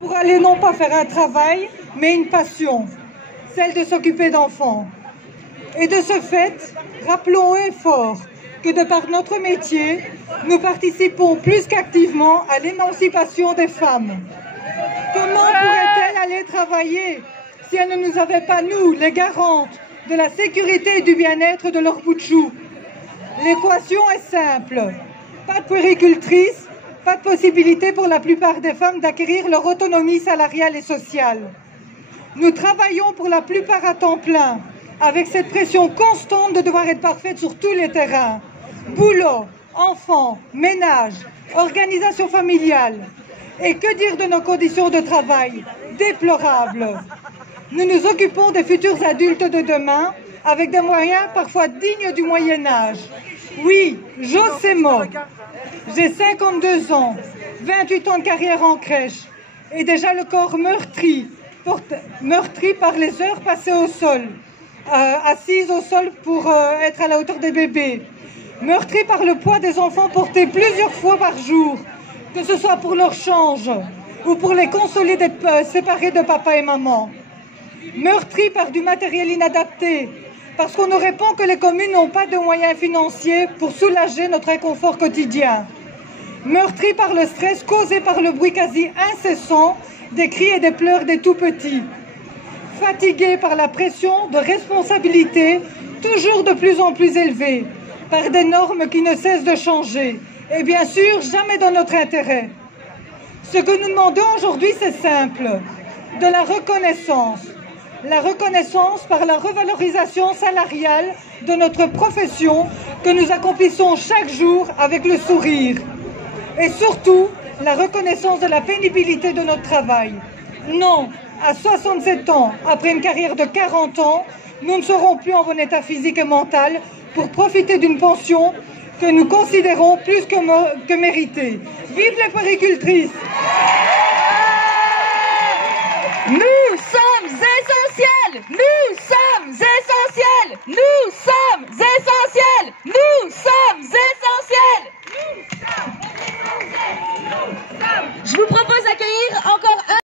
Pour aller non pas faire un travail, mais une passion, celle de s'occuper d'enfants. Et de ce fait, rappelons haut et fort que de par notre métier, nous participons plus qu'activement à l'émancipation des femmes. Comment pourrait-elle aller travailler si elle ne nous avait pas, nous, les garantes de la sécurité et du bien-être de leur bout de chou? L'équation est simple. Pas de puéricultrice, pas de possibilité pour la plupart des femmes d'acquérir leur autonomie salariale et sociale. Nous travaillons pour la plupart à temps plein, avec cette pression constante de devoir être parfaite sur tous les terrains. Boulot, enfants, ménage, organisation familiale. Et que dire de nos conditions de travail? Déplorables. Nous nous occupons des futurs adultes de demain avec des moyens parfois dignes du Moyen-Âge. Oui, j'ose ces mots. J'ai 52 ans, 28 ans de carrière en crèche et déjà le corps meurtri par les heures passées au sol, assise au sol pour être à la hauteur des bébés, meurtri par le poids des enfants portés plusieurs fois par jour, que ce soit pour leur change ou pour les consoler d'être séparés de papa et maman, meurtri par du matériel inadapté, parce qu'on nous répond que les communes n'ont pas de moyens financiers pour soulager notre inconfort quotidien. Meurtri par le stress causé par le bruit quasi incessant des cris et des pleurs des tout-petits. Fatigué par la pression de responsabilité toujours de plus en plus élevée, par des normes qui ne cessent de changer, et bien sûr jamais dans notre intérêt. Ce que nous demandons aujourd'hui, c'est simple, de la reconnaissance. La reconnaissance par la revalorisation salariale de notre profession que nous accomplissons chaque jour avec le sourire. Et surtout, la reconnaissance de la pénibilité de notre travail. Non, à 67 ans, après une carrière de 40 ans, nous ne serons plus en bon état physique et mental pour profiter d'une pension que nous considérons plus que méritée. Vive les puéricultrices!